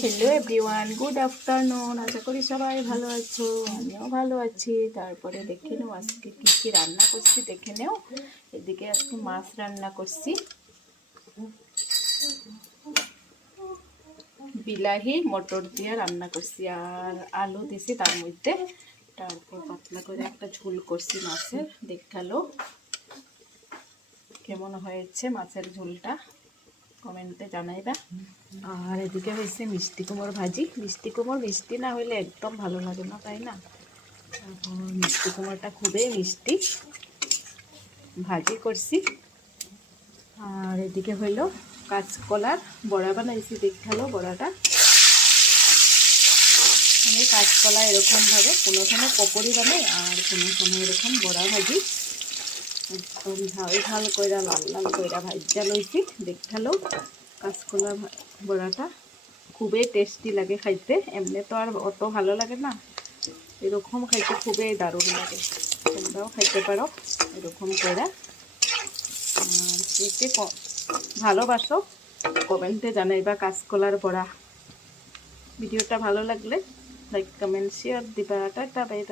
Hello everyone, good afternoon. আশা করি সবাই ভালো আছো, আমিও ভালো আছি। তারপরে দেখে নেও আজকে কী কী রান্না করছি, দেখে নেও। এদিকে আজকে মাছ রান্না করছি, বিলাহি মটর দিয়ে রান্না করছি, আর আলু দিছি তার মধ্যে। তারপর পাতলা করে একটা ঝোল করছি মাছের। দেখালো কেমন হয়েছে মাছের ঝোলটা, কমেন্টে জানাইবা। আর এদিকে হয়েছে মিষ্টি কুমড় ভাজি। মিষ্টি কুমড় মিষ্টি না হইলে একদম ভালো লাগে না, তাই না? তারপর মিষ্টি কুমড়টা খুবই মিষ্টি, ভাজি করছি। আর এদিকে হইল কাঁচকলার বড়া বানাইছি। দেখালো বড়াটা, আমি কাঁচকলা এরকমভাবে কোনো সময় পকোড়ি বানাই, আর কোনো সময় এরকম বড়া ভাজি। একদম ঝাল ঝাল কইরা লাল লাল কইরা ভাজা লইছি। দেখালো কাঁচকলা বড়াটা খুবই টেস্টি লাগে খাইতে, এমনি তো আর অত ভালো লাগে না, এরকম খাইতে খুবই দারুণ লাগে। তোমরাও খাইতে পারো এরকম কইরা। আর কে কে ভালোবাসো কমেন্টে জানাইবা কাঁচকলার বড়া। ভিডিওটা ভালো লাগলে লাইক কমেন্ট শেয়ার দিবা। Tata bye bye.